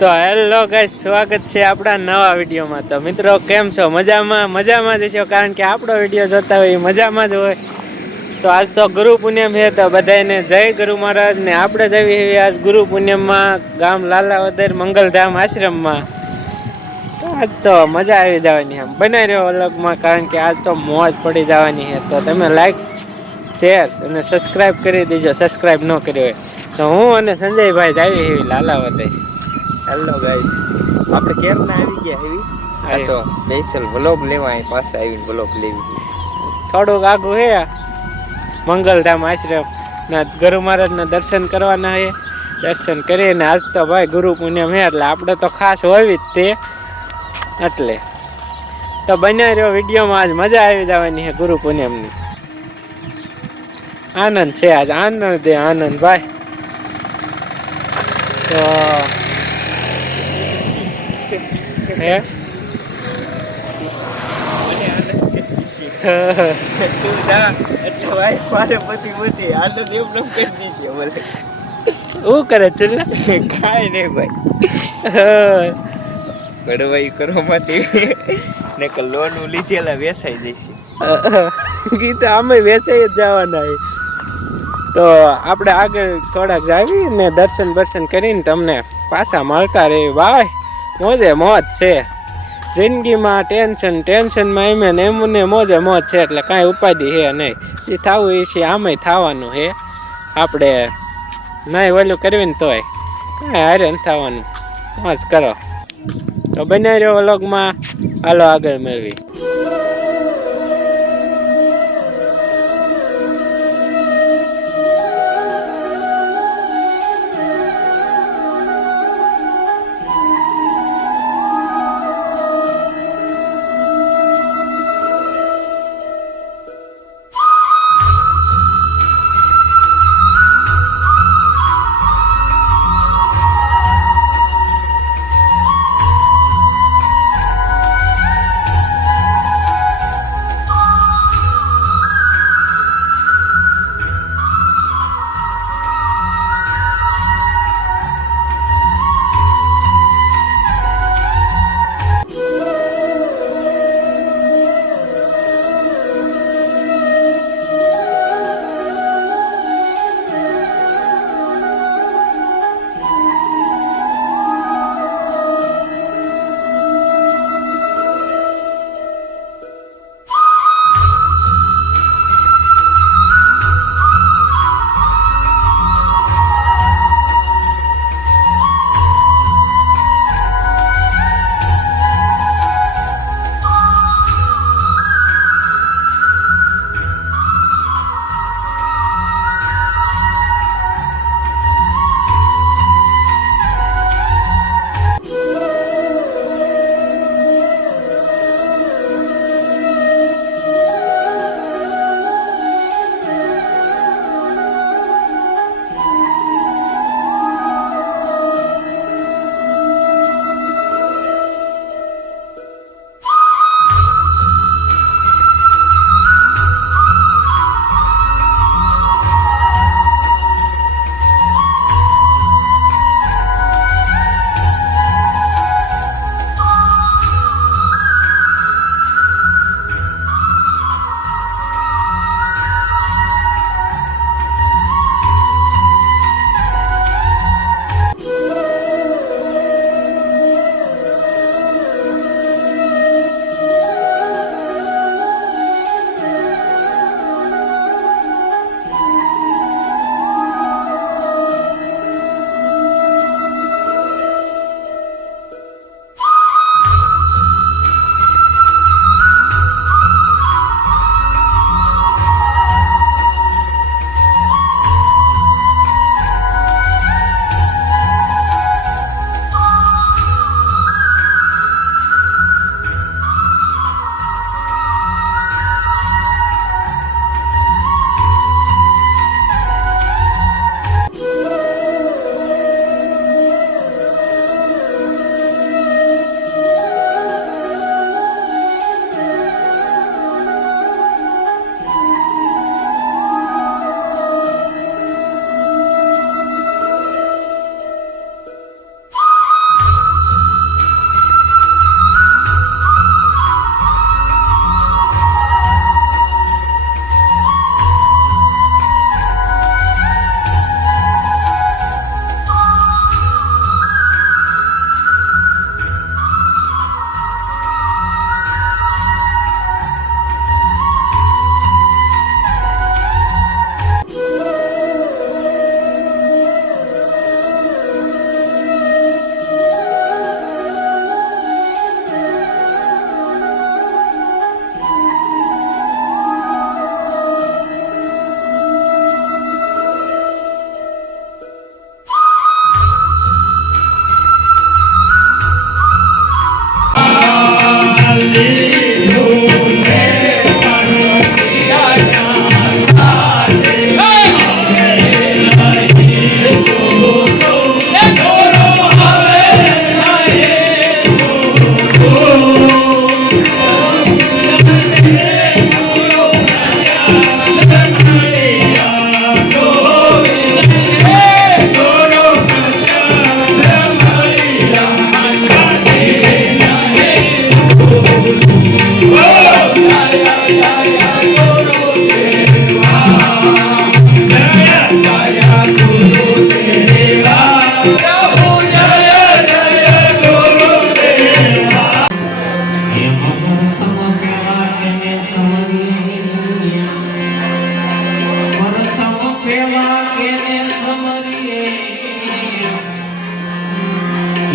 તો hello guys, સ્વાગત છે આપણા નવા વિડીયોમાં। તો મિત્રો કેમ છો? મજામાં જ છો, કારણ કે આપણો વિડીયો જોતા હોય મજામાં જ હોય। તો આજ તો ગુરુ પૂનમ છે, તો બધાને જય ગુરુ મહારાજ ને આપણે જઈએ આજ ગુરુ પૂનમમાં ગામ લાલાવદર મંગલધામ આશ્રમમાં। તો આજ તો મજા આવી જવાની એમ બનાવી રહ્યો અલગમાં, કારણ કે આજ તો મોજ પડી જવાની છે। તો તમે લાઈક શેર અને સબસ્ક્રાઈબ કરી દેજો, સબસ્ક્રાઈબ ન કર્યો હોય તો। હું અને સંજયભાઈ જાવી એવી લાલાવદર। હેલો ગાઈસ, આપણે કેમ ના આવી ગયા હેવી આ તો સ્પેશિયલ વ્લોગ લેવા અહીં પાસે આવીને વ્લોગ લેવી। થોડુંક આઘું હે મંગલધામ આશ્રમ ના ગુરુ મહારાજ ના દર્શન કરવાના છે। દર્શન કરીને આજ તો ભાઈ ગુરુ પૂનમ હે એટલે આપણે તો ખાસ હોવી જ તે એટલે તો બનાવી રહ્યો વિડીયોમાં। આજ મજા આવી જવાની છે ગુરુ પૂનમની। આનંદ છે આજ, આનંદ ભાઈ। તો હે તું જા એટલે ભાઈ મારે બધી આનંદ એમ નમ કરી દીધી બોલે શું કરે ચુલ્લા? કાઈ નહીં હા ભાઈ કરવા માટે ને કે લોન લીધેલા વેસાઈ જઈશે। ગીતા અમે વેચાઈ જ જવાના છે। તો આપણે આગળ થોડાક જાવી ને દર્શન કરીને તમને પાછા મળતા રહી ભાઈ। મોજે મોજ છે જિંદગીમાં, ટેન્શનમાં એમને મોજે મોજ છે, એટલે કાંઈ ઉપાધિ છે નહીં। એ થવું એ છે, આમાંય થવાનું છે। આપણે નહીં ઓલું કરવી ને તોય કાંઈ હારે ન થવાનું, મોજ કરો। તો બનાવી રહ્યો વ્લોગમાં, હાલો આગળ મેળવી।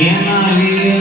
કેના લીએ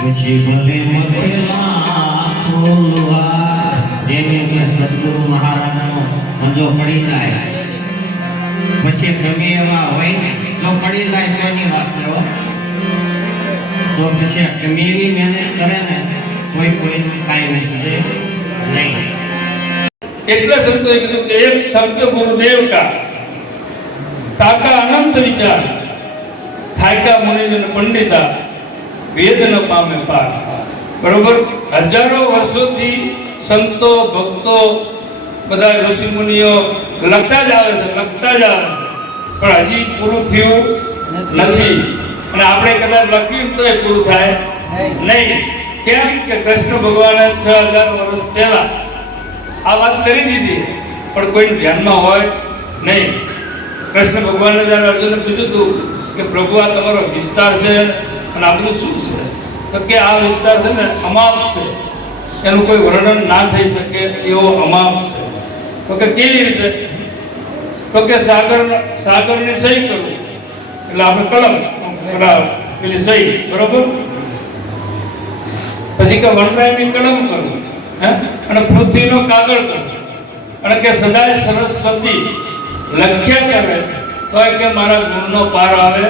પછી ભલે મથેલા ખોલવા જેને કે સદગુરુ મહારાજનો મંજો પડી જાય પછી ગમે એવા હોય ને તો પડી જાય કોની વાત છે હો. તો પછી ગમે એવી મહેનત કરે ને કોઈનું કાંઈ નહીં. એટલે સંતોએ કીધું કે એક શબ્દ ગુરુદેવ કા કાકા અનંત વિચાર થાયકા મુનિજન પંડિતા વેદ ન પામે પાર. બરોબર, હજારો વર્ષોથી સંતો ભક્તો બધા ઋષિ મુનિઓ લખતા જ આવે છે પણ હજી પૂરું થયું નથી. અને આપણે કદાચ લખ્યું તો એ પૂરું થાય નહીં. કેમ કે કૃષ્ણ ભગવાને 6000 વર્ષ પહેલા આ વાત કરી દીધી પણ કોઈ ધ્યાનમાં હોય નહીં. કૃષ્ણ ભગવાને જ્યારે અર્જુનને પૂછ્યું હતું કે પ્રભુ આ તમારો વિસ્તાર છે અને આ બધું શું છે, તો કે આ વિસ્તાર છે ને અમાપ છે, એનું કોઈ વર્ણન ના થઈ શકે એવો અમાપ છે. તો કે કેવી રીતે, તો કે સાગરની સહી કરવું એટલે આપણે કલમ પેલી સહી, બરોબર, પછી કે વનરાયની કલમ કરવું, અને પૃથ્વીનો કાગળ કરવો, અને કે સદાય સરસ્વતી લખ્યા કરે તો કે મારા ગુણનો પાર આવે.